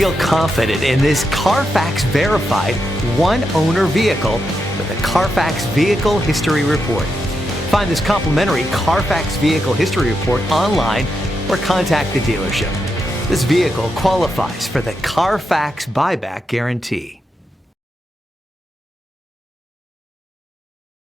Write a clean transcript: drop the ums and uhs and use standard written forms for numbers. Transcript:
Feel confident in this Carfax verified one-owner vehicle with a Carfax Vehicle History Report. Find this complimentary Carfax Vehicle History Report online or contact the dealership. This vehicle qualifies for the Carfax Buyback Guarantee.